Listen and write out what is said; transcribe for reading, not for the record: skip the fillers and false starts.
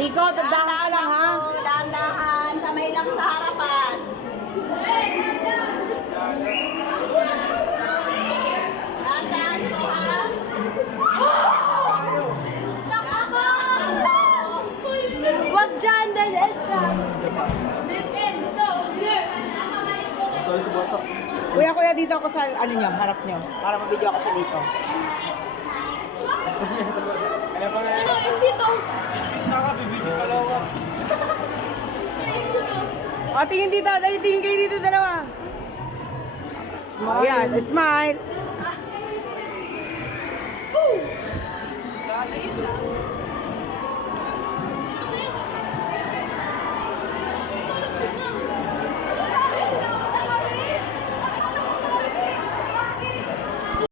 Nico, dahan lang ha. Dahan-dahan, kamay lang sa harapan. Dahan-dahan po ha. Stuck ako! Wag dyan, dead end dyan. Dead end, ito. Kuya, dito ako sa ano nyo, harap nyo. Para mabidyo ako sa Nico. Ano, exito. O, tingin dito. Dali, tingin kayo dito dalawa. Smile. Ayan, smile.